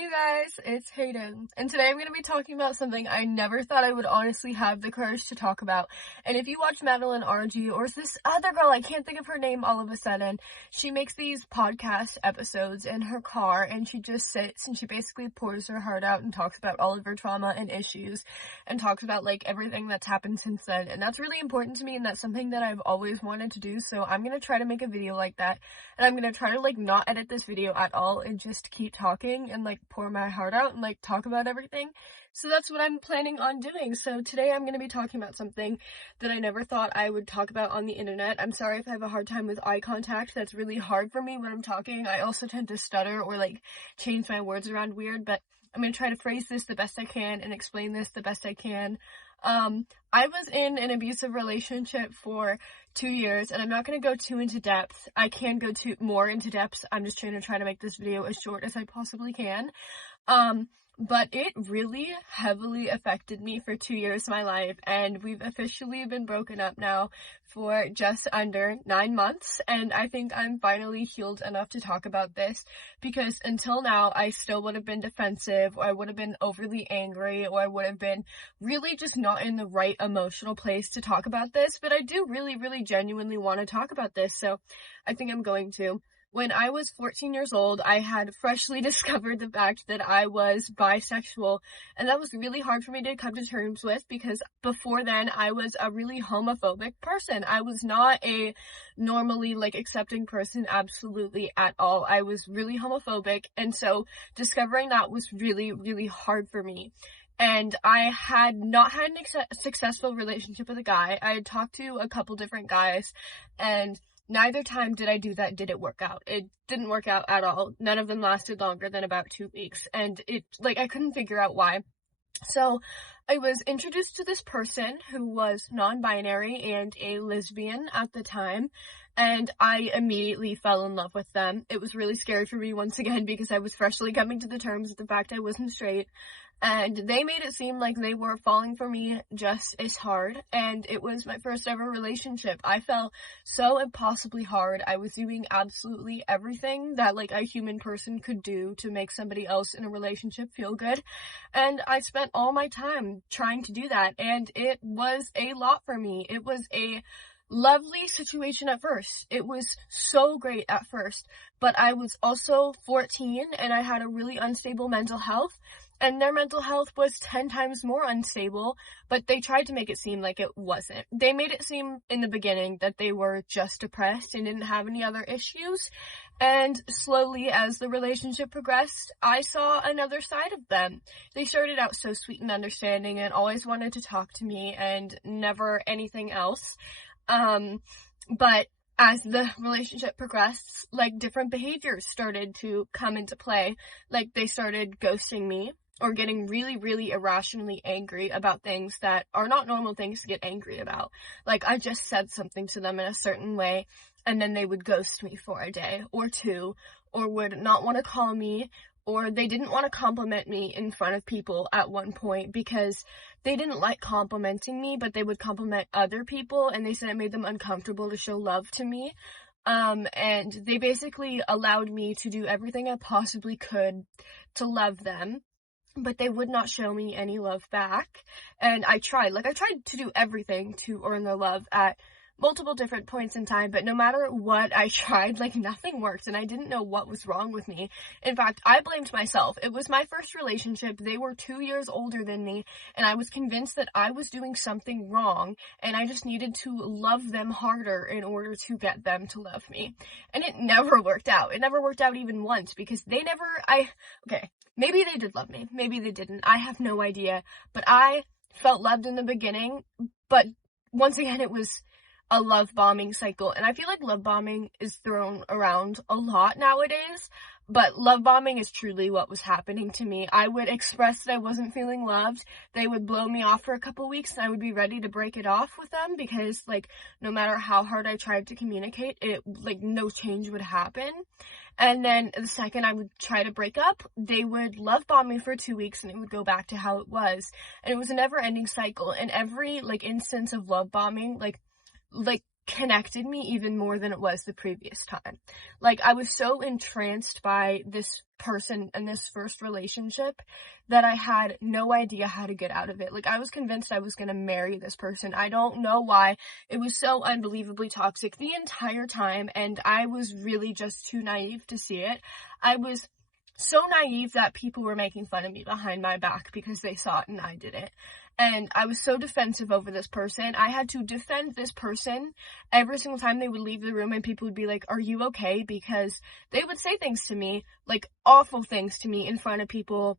Hey you guys, it's Hayden, and today I'm going to be talking about something I never thought I would honestly have the courage to talk about. And if you watch Madeline RG, or this other girl, I can't think of her name all of a sudden, she makes these podcast episodes in her car, and she just sits and she basically pours her heart out and talks about all of her trauma and issues, and talks about like everything that's happened since then. And that's really important to me, and that's something that I've always wanted to do, so I'm going to try to make a video like that, and I'm going to try to like not edit this video at all and just keep talking and like pour my heart out and like talk about everything. So that's what I'm planning on doing. So today I'm going to be talking about something that I never thought I would talk about on the internet. I'm sorry if I have a hard time with eye contact. That's really hard for me when I'm talking. I also tend to stutter or like change my words around weird, but I'm going to try to phrase this the best I can and explain this the best I can. I was in an abusive relationship for 2 years, and I'm not going to go too into depth. I can go more into depth. I'm just trying to make this video as short as I possibly can. But it really heavily affected me for 2 years of my life, and we've officially been broken up now for just under 9 months, and I think I'm finally healed enough to talk about this, because until now, I still would have been defensive, or I would have been overly angry, or I would have been really just not in the right emotional place to talk about this, but I do really, really genuinely want to talk about this, so I think I'm going to. When I was 14 years old, I had freshly discovered the fact that I was bisexual, and that was really hard for me to come to terms with, because before then, I was a really homophobic person. I was not a normally, like, accepting person, absolutely at all. I was really homophobic, and so discovering that was really, really hard for me. And I had not had a successful relationship with a guy. I had talked to a couple different guys, and neither time did it work out. It didn't work out at all. None of them lasted longer than about 2 weeks. And I couldn't figure out why. So I was introduced to this person who was non-binary and a lesbian at the time. And I immediately fell in love with them. It was really scary for me once again, because I was freshly coming to the terms with the fact I wasn't straight. And they made it seem like they were falling for me just as hard, and it was my first ever relationship. I fell so impossibly hard. I was doing absolutely everything that like a human person could do to make somebody else in a relationship feel good, and I spent all my time trying to do that, and it was a lot for me. It was a lovely situation at first. It was so great at first, but I was also 14 and I had a really unstable mental health, and their mental health was 10 times more unstable, but they tried to make it seem like it wasn't. They made it seem in the beginning that they were just depressed and didn't have any other issues, and slowly as the relationship progressed, I saw another side of them. They started out so sweet and understanding and always wanted to talk to me and never anything else. But as the relationship progressed, like, different behaviors started to come into play. Like, they started ghosting me or getting really, really irrationally angry about things that are not normal things to get angry about. Like, I just said something to them in a certain way, and then they would ghost me for a day or two, or would not want to call me, or they didn't want to compliment me in front of people at one point because they didn't like complimenting me, but they would compliment other people, and they said it made them uncomfortable to show love to me. And they basically allowed me to do everything I possibly could to love them, but they would not show me any love back. And I tried to do everything to earn their love at multiple different points in time, but no matter what I tried, like, nothing worked, and I didn't know what was wrong with me. In fact, I blamed myself. It was my first relationship. They were 2 years older than me, and I was convinced that I was doing something wrong, and I just needed to love them harder in order to get them to love me. And it never worked out. It never worked out even once, because maybe they did love me. Maybe they didn't. I have no idea. But I felt loved in the beginning, but once again, it was a love bombing cycle, and I feel like love bombing is thrown around a lot nowadays, but love bombing is truly what was happening to me. I would express that I wasn't feeling loved, they would blow me off for a couple weeks, and I would be ready to break it off with them, because, like, no matter how hard I tried to communicate, no change would happen. And then the second I would try to break up, they would love bomb me for 2 weeks, and it would go back to how it was. And it was a never-ending cycle, and every, instance of love bombing, connected me even more than it was the previous time. Like, I was so entranced by this person and this first relationship that I had no idea how to get out of it. Like, I was convinced I was gonna marry this person. I don't know why. It was so unbelievably toxic the entire time, and I was really just too naive to see it. I was so naive that people were making fun of me behind my back because they saw it and I didn't. And I was so defensive over this person. I had to defend this person every single time they would leave the room, and people would be like, "Are you okay?" Because they would say things to me, like awful things to me in front of people.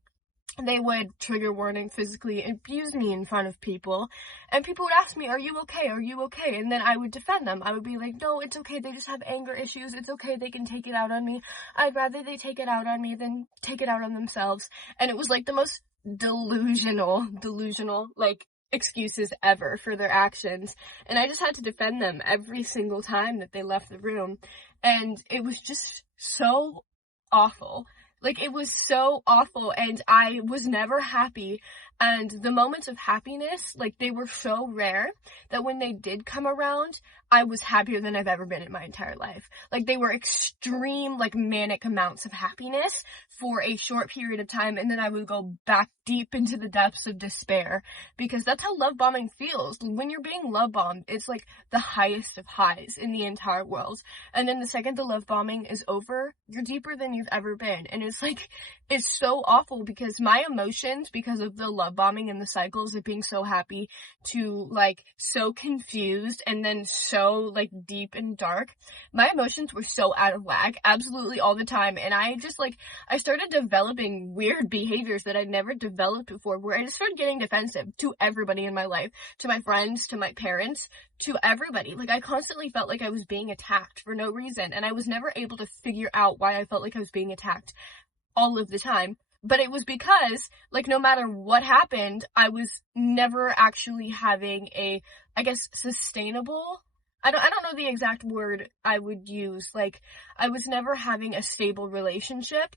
They would, trigger warning, physically abuse me in front of people. And people would ask me, "Are you okay? Are you okay?" And then I would defend them. I would be like, "No, it's okay. They just have anger issues. It's okay. They can take it out on me. I'd rather they take it out on me than take it out on themselves." And it was like the most delusional, like, excuses ever for their actions. And I just had to defend them every single time that they left the room. And it was just so awful. Like, it was so awful, and I was never happy, and the moments of happiness, like, they were so rare that when they did come around, I was happier than I've ever been in my entire life. Like, they were extreme, like, manic amounts of happiness for a short period of time, and then I would go back deep into the depths of despair, because that's how love bombing feels. When you're being love bombed, it's like the highest of highs in the entire world, and then the second the love bombing is over, you're deeper than you've ever been, and it's like, it's so awful, because my emotions, because of the love bombing and the cycles of being so happy to, like, so confused and then so, like, deep and dark, my emotions were so out of whack absolutely all the time. And I just, like, I started developing weird behaviors that I'd never developed before, where I just started getting defensive to everybody in my life, to my friends, to my parents, to everybody. Like, I constantly felt like I was being attacked for no reason, and I was never able to figure out why I felt like I was being attacked all of the time. But it was because, like, no matter what happened, I was never actually having a, I guess, sustainable, I don't know the exact word I would use. Like, I was never having a stable relationship,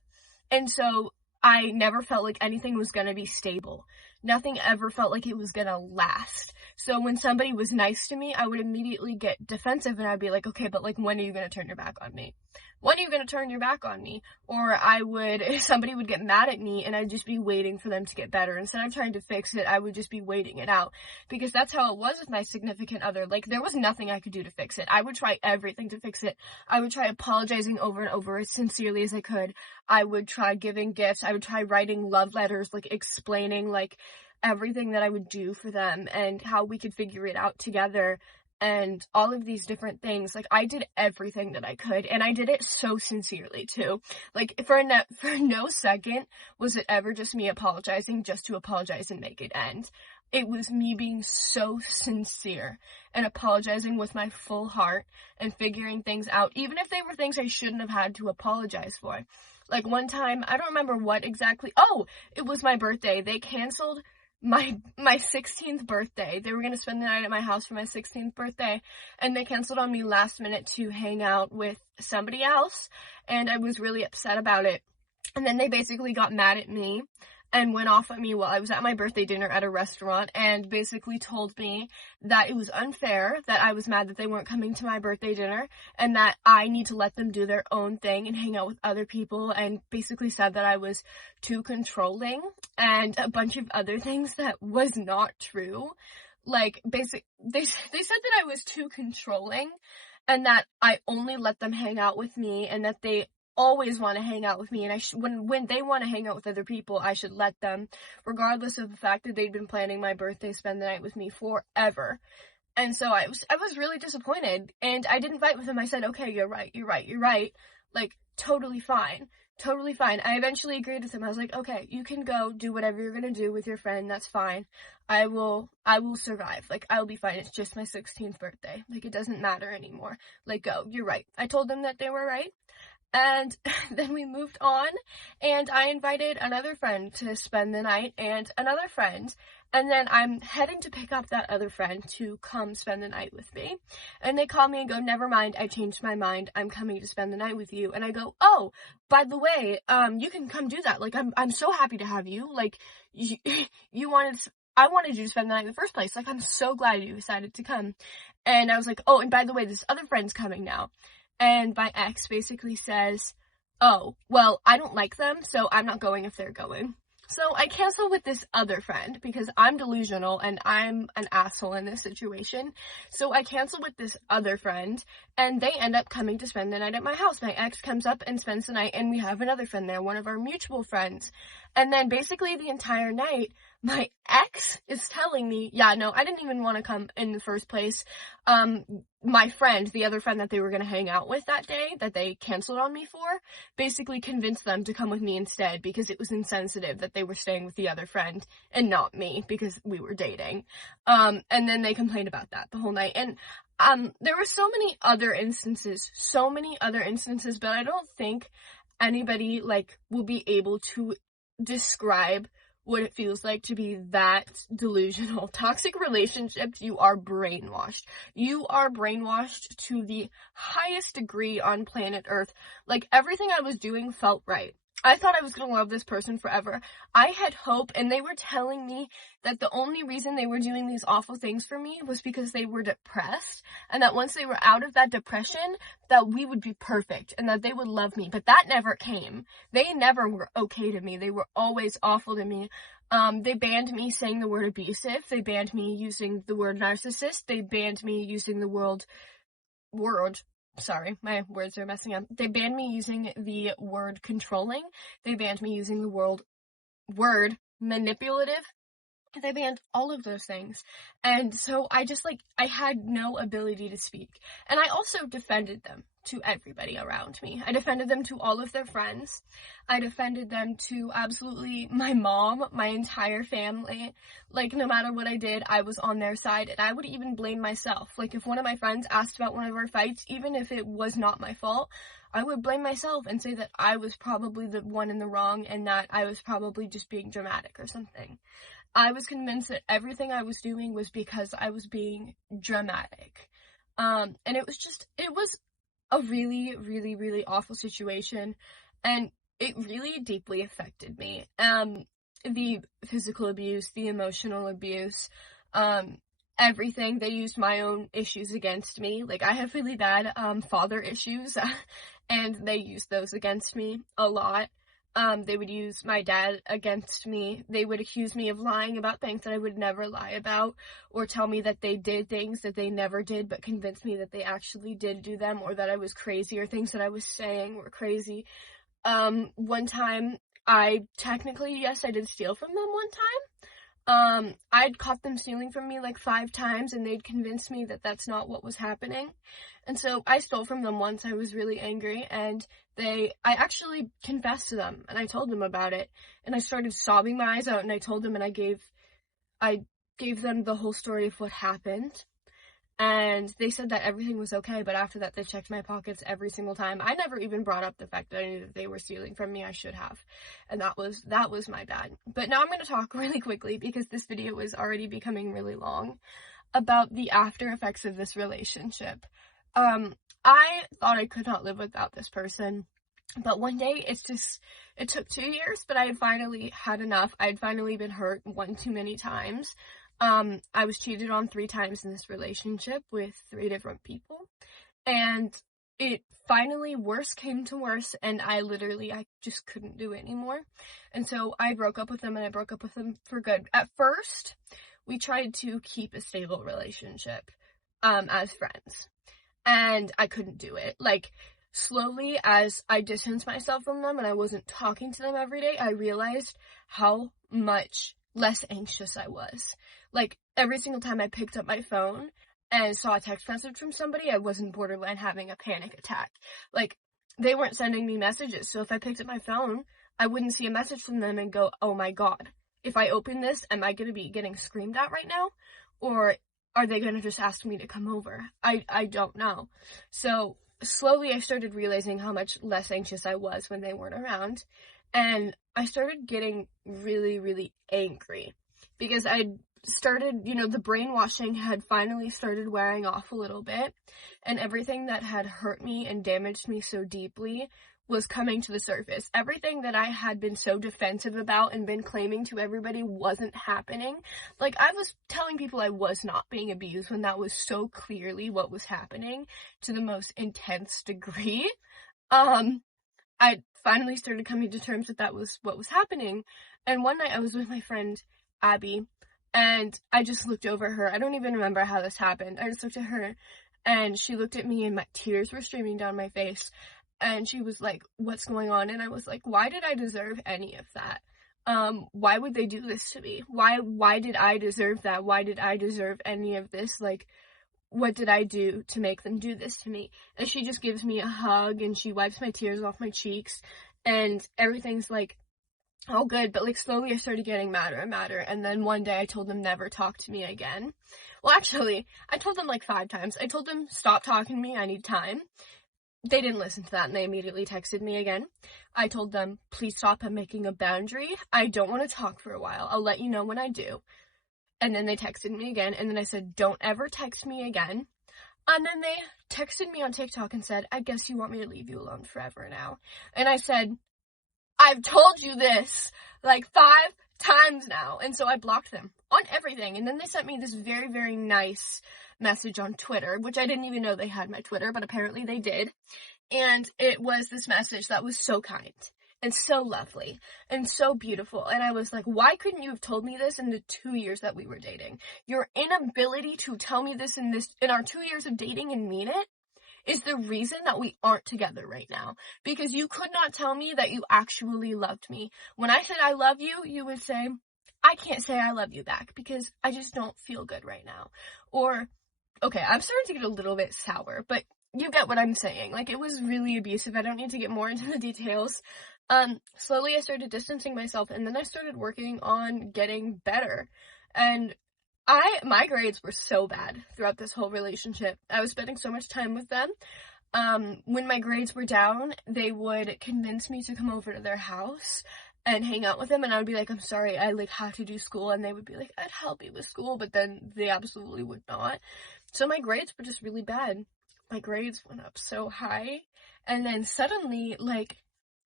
and so I never felt like anything was gonna be stable. Nothing ever felt like it was gonna last. So when somebody was nice to me, I would immediately get defensive, and I'd be like, "Okay, but, like, when are you gonna turn your back on me? When are you gonna turn your back on me?" Or somebody would get mad at me, and I'd just be waiting for them to get better. Instead of trying to fix it, I would just be waiting it out. Because that's how it was with my significant other. Like, there was nothing I could do to fix it. I would try everything to fix it. I would try apologizing over and over as sincerely as I could. I would try giving gifts. I would try writing love letters, like, explaining, like, everything that I would do for them and how we could figure it out together. And all of these different things. Like, I did everything that I could, and I did it so sincerely too. Like, for no second was it ever just me apologizing just to apologize and make it end. It was me being so sincere and apologizing with my full heart and figuring things out, even if they were things I shouldn't have had to apologize for. Like, one time, I don't remember what exactly. Oh, it was my birthday. They canceled my 16th birthday. They were going to spend the night at my house for my 16th birthday, and they canceled on me last minute to hang out with somebody else, and I was really upset about it. And then they basically got mad at me and went off at me while I was at my birthday dinner at a restaurant, and basically told me that it was unfair, that I was mad that they weren't coming to my birthday dinner, and that I need to let them do their own thing and hang out with other people, and basically said that I was too controlling, and a bunch of other things that was not true. Like, they said that I was too controlling, and that I only let them hang out with me, and that they always want to hang out with me, and when they want to hang out with other people, I should let them, regardless of the fact that they'd been planning my birthday, spend the night with me forever. And so I was really disappointed, and I didn't fight with them. I said, "Okay, you're right, like, totally fine. I eventually agreed with him. I was like, "Okay, you can go do whatever you're gonna do with your friend, that's fine. I will survive, like, I'll be fine. It's just my 16th birthday, like, it doesn't matter anymore, like, go, you're right." I told them that they were right. And then we moved on, and I invited another friend to spend the night, and another friend, and then I'm heading to pick up that other friend to come spend the night with me, and they call me and go, "Never mind, I changed my mind, I'm coming to spend the night with you." And I go, "Oh, by the way, you can come do that, like, I'm so happy to have you, like, you wanted I wanted you to spend the night in the first place. Like, I'm so glad you decided to come. And I was like, oh, and by the way, this other friend's coming now. And my ex basically says, oh, well, I don't like them, so I'm not going if they're going. So I cancel with this other friend because I'm delusional and I'm an asshole in this situation. So I cancel with this other friend, and they end up coming to spend the night at my house. My ex comes up and spends the night, and we have another friend there, one of our mutual friends. And then basically the entire night, my ex is telling me, yeah, no, I didn't even want to come in the first place. My friend, the other friend that they were going to hang out with that day, that they canceled on me for, basically convinced them to come with me instead because it was insensitive that they were staying with the other friend and not me because we were dating. And then they complained about that the whole night. And there were so many other instances, but I don't think anybody, like, will be able to describe what it feels like to be that delusional. Toxic relationships, you are brainwashed. You are brainwashed to the highest degree on planet Earth. Like, everything I was doing felt right. I thought I was going to love this person forever. I had hope, and they were telling me that the only reason they were doing these awful things for me was because they were depressed, and that once they were out of that depression, that we would be perfect, and that they would love me. But that never came. They never were okay to me. They were always awful to me. They banned me saying the word abusive. They banned me using the word narcissist. They banned me using the word, sorry, my words are messing up. They banned me using the word controlling. They banned me using the word manipulative. They banned all of those things. And so I had no ability to speak. And I also defended them to everybody around me. I defended them to all of their friends. I defended them to absolutely my mom, my entire family. Like, no matter what I did, I was on their side, and I would even blame myself. Like, if one of my friends asked about one of our fights, even if it was not my fault, I would blame myself and say that I was probably the one in the wrong and that I was probably just being dramatic or something. I was convinced that everything I was doing was because I was being dramatic. And it was a really, really, really awful situation, and it really deeply affected me. The physical abuse, the emotional abuse, everything. They used my own issues against me. Like, I have really bad, father issues, and they used those against me a lot. They would use my dad against me. They would accuse me of lying about things that I would never lie about, or tell me that they did things that they never did, but convince me that they actually did do them, or that I was crazy, or things that I was saying were crazy. One time, I did steal from them one time. I'd caught them stealing from me like 5 times, and they'd convinced me that that's not what was happening. And so I stole from them once. I was really angry, and I actually confessed to them, and I told them about it, and I started sobbing my eyes out, and I told them, and I gave them the whole story of what happened, and they said that everything was okay. But after that, they checked my pockets every single time. I never even brought up the fact that I knew that they were stealing from me. I should have, and that was my bad. But now I'm going to talk really quickly, because this video is already becoming really long, about the after effects of this relationship. I thought I could not live without this person, but one day it took 2 years, but I had finally had enough. I had finally been hurt one too many times. I was cheated on 3 times in this relationship with 3 different people, and it finally, worse came to worse, and I just couldn't do it anymore. And so I broke up with them, and I broke up with them for good. At first, we tried to keep a stable relationship, as friends. And I couldn't do it. Like, slowly, as I distanced myself from them and I wasn't talking to them every day, I realized how much less anxious I was. Like, every single time I picked up my phone and saw a text message from somebody, I wasn't borderline having a panic attack. Like, they weren't sending me messages, so if I picked up my phone, I wouldn't see a message from them and go, oh my god, if I open this, am I going to be getting screamed at right now? Or are they going to just ask me to come over? I don't know. So slowly I started realizing how much less anxious I was when they weren't around. And I started getting really, really angry, because I'd started, the brainwashing had finally started wearing off a little bit. And everything that had hurt me and damaged me so deeply was coming to the surface. Everything that I had been so defensive about and been claiming to everybody wasn't happening. Like, I was telling people I was not being abused when that was so clearly what was happening to the most intense degree. I finally started coming to terms that was what was happening. And one night I was with my friend Abby, and I just looked over her. I don't even remember how this happened. I just looked at her, and she looked at me, and my tears were streaming down my face. And she was like, "What's going on?" And I was like, "Why did I deserve any of that? Why would they do this to me? Why did I deserve that? Why did I deserve any of this? Like, what did I do to make them do this to me?" And she just gives me a hug, and she wipes my tears off my cheeks, and everything's like all good. But like, slowly I started getting madder and madder. And then one day I told them never talk to me again. Well, actually, I told them like 5 times. I told them, stop talking to me, I need time. They didn't listen to that, and they immediately texted me again. I told them, please stop, I'm making a boundary. I don't want to talk for a while. I'll let you know when I do. And then they texted me again, and then I said, don't ever text me again. And then they texted me on TikTok and said, I guess you want me to leave you alone forever now. And I said, I've told you this like 5 times now. And so I blocked them on everything. And then they sent me this very, very nice message on Twitter, which I didn't even know they had my Twitter, but apparently they did. And it was this message that was so kind and so lovely and so beautiful. And I was like, why couldn't you have told me this in the 2 years that we were dating? Your inability to tell me this in our 2 years of dating and mean it is the reason that we aren't together right now. Because you could not tell me that you actually loved me. When I said I love you, you would say, I can't say I love you back because I just don't feel good right now. Or, okay, I'm starting to get a little bit sour, but you get what I'm saying. Like, it was really abusive. I don't need to get more into the details. Slowly I started distancing myself, and then I started working on getting better. And my grades were so bad throughout this whole relationship. I was spending so much time with them. When my grades were down, they would convince me to come over to their house and hang out with them, and I would be like, I'm sorry, I like have to do school, and they would be like, I'd help you with school, but then they absolutely would not. So my grades were just really bad. My grades went up so high, and then suddenly, like,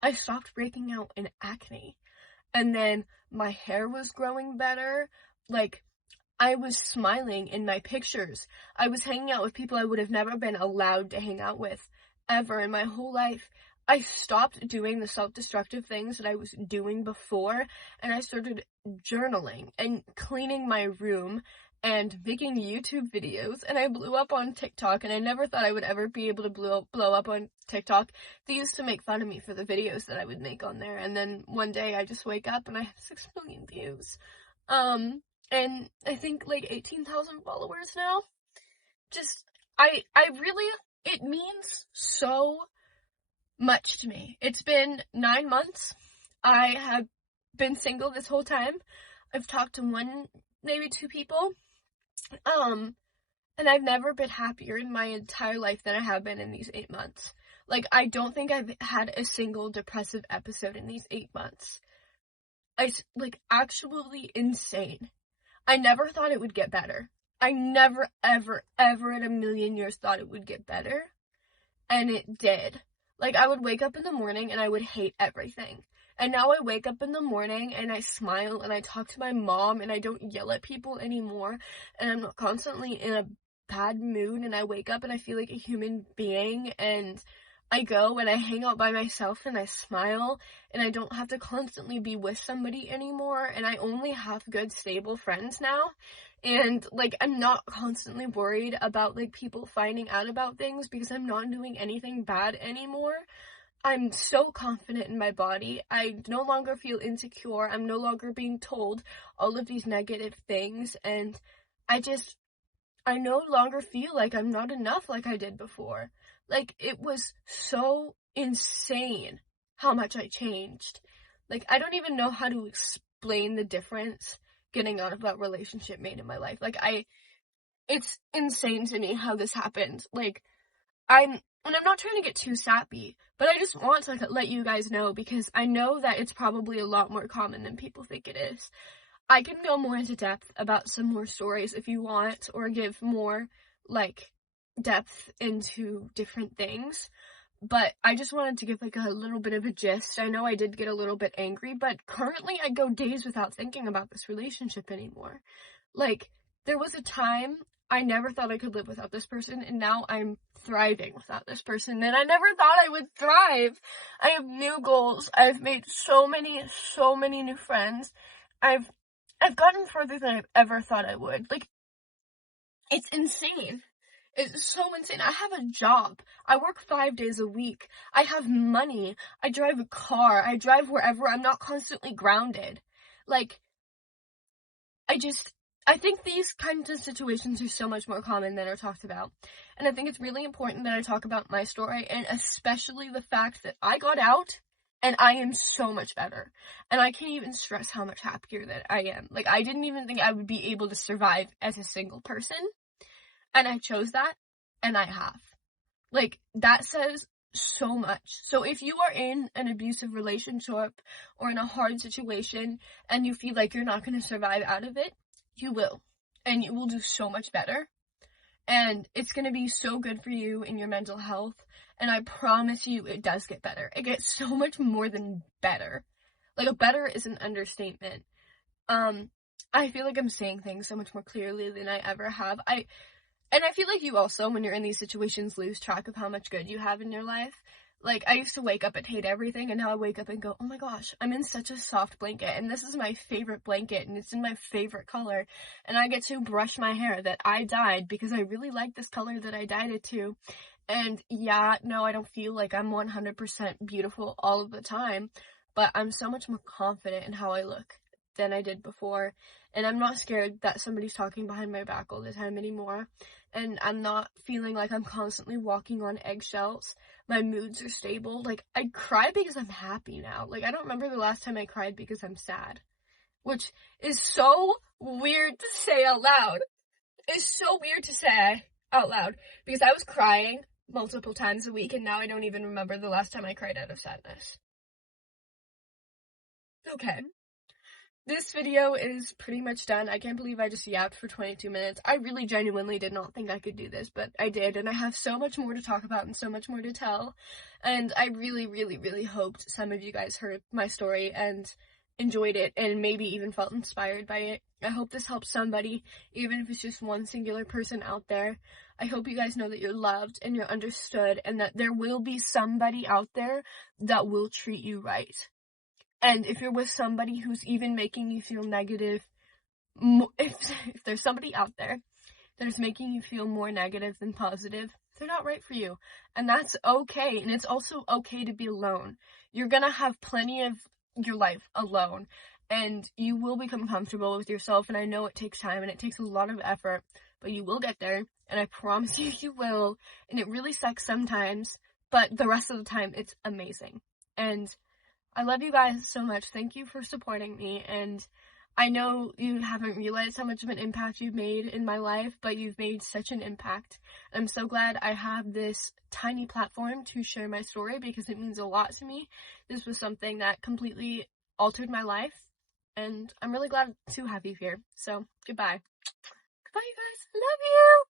I stopped breaking out in acne, and then my hair was growing better. Like, I was smiling in my pictures. I was hanging out with people I would have never been allowed to hang out with ever in my whole life. I stopped doing the self-destructive things that I was doing before, and I started journaling and cleaning my room and making YouTube videos, and I blew up on TikTok, and I never thought I would ever be able to blow up on TikTok. They used to make fun of me for the videos that I would make on there, and then one day I just wake up and I have 6 million views. And I think like 18,000 followers now. Just, I really, it means so much to me. It's been 9 months. I have been single this whole time. I've talked to 1, maybe 2 people. And I've never been happier in my entire life than I have been in these 8 months. Like, I don't think I've had a single depressive episode in these 8 months. It's like actually insane. I never thought it would get better. I never, ever, ever in a million years thought it would get better. And it did. Like, I would wake up in the morning and I would hate everything. And now I wake up in the morning and I smile and I talk to my mom and I don't yell at people anymore. And I'm not constantly in a bad mood, and I wake up and I feel like a human being, and I go and I hang out by myself and I smile, and I don't have to constantly be with somebody anymore, and I only have good, stable friends now, and, like, I'm not constantly worried about, like, people finding out about things because I'm not doing anything bad anymore. I'm so confident in my body. I no longer feel insecure. I'm no longer being told all of these negative things, and I no longer feel like I'm not enough like I did before. Like, it was so insane how much I changed. Like, I don't even know how to explain the difference getting out of that relationship made in my life. Like, it's insane to me how this happened. Like, and I'm not trying to get too sappy, but I just want to let you guys know, because I know that it's probably a lot more common than people think it is. I can go more into depth about some more stories if you want, or give more, like, depth into different things, But I just wanted to give like a little bit of a gist. I know I did get a little bit angry, but currently I go days without thinking about this relationship anymore. Like, there was a time I never thought I could live without this person, and now I'm thriving without this person, and I never thought I would thrive. I have new goals. I've made so many new friends. I've gotten further than I've ever thought I would. Like, it's insane. It's so insane. I have a job. I work 5 days a week. I have money. I drive a car. I drive wherever. I'm not constantly grounded. Like, I think these kinds of situations are so much more common than are talked about. And I think it's really important that I talk about my story, and especially the fact that I got out and I am so much better. And I can't even stress how much happier that I am. Like, I didn't even think I would be able to survive as a single person. And I chose that, and I have. Like, that says so much. So if you are in an abusive relationship or in a hard situation and you feel like you're not going to survive out of it, you will. And you will do so much better. And it's going to be so good for you in your mental health. And I promise you, it does get better. It gets so much more than better. Like, a better is an understatement. I feel like I'm saying things so much more clearly than I ever have. And I feel like you also, when you're in these situations, lose track of how much good you have in your life. Like, I used to wake up and hate everything, and now I wake up and go, oh my gosh, I'm in such a soft blanket, and this is my favorite blanket, and it's in my favorite color, and I get to brush my hair that I dyed because I really like this color that I dyed it to. And yeah, no, I don't feel like I'm 100% beautiful all of the time, but I'm so much more confident in how I look than I did before, and I'm not scared that somebody's talking behind my back all the time anymore. And I'm not feeling like I'm constantly walking on eggshells. My moods are stable. Like, I cry because I'm happy now. Like, I don't remember the last time I cried because I'm sad. Which is so weird to say out loud. It's so weird to say out loud. Because I was crying multiple times a week, and now I don't even remember the last time I cried out of sadness. Okay. This video is pretty much done. I can't believe I just yapped for 22 minutes. I really genuinely did not think I could do this, but I did, and I have so much more to talk about and so much more to tell. And I really, really, really hoped some of you guys heard my story and enjoyed it and maybe even felt inspired by it. I hope this helps somebody, even if it's just one singular person out there. I hope you guys know that you're loved and you're understood, and that there will be somebody out there that will treat you right. And if you're with somebody who's even making you feel negative, if there's somebody out there that is making you feel more negative than positive, they're not right for you. And that's okay. And it's also okay to be alone. You're gonna have plenty of your life alone, and you will become comfortable with yourself. And I know it takes time and it takes a lot of effort, but you will get there. And I promise you, you will. And it really sucks sometimes, but the rest of the time, it's amazing. And I love you guys so much. Thank you for supporting me, and I know you haven't realized how much of an impact you've made in my life, but you've made such an impact. I'm so glad I have this tiny platform to share my story because it means a lot to me. This was something that completely altered my life, and I'm really glad to have you here. So, goodbye. Goodbye, you guys. Love you!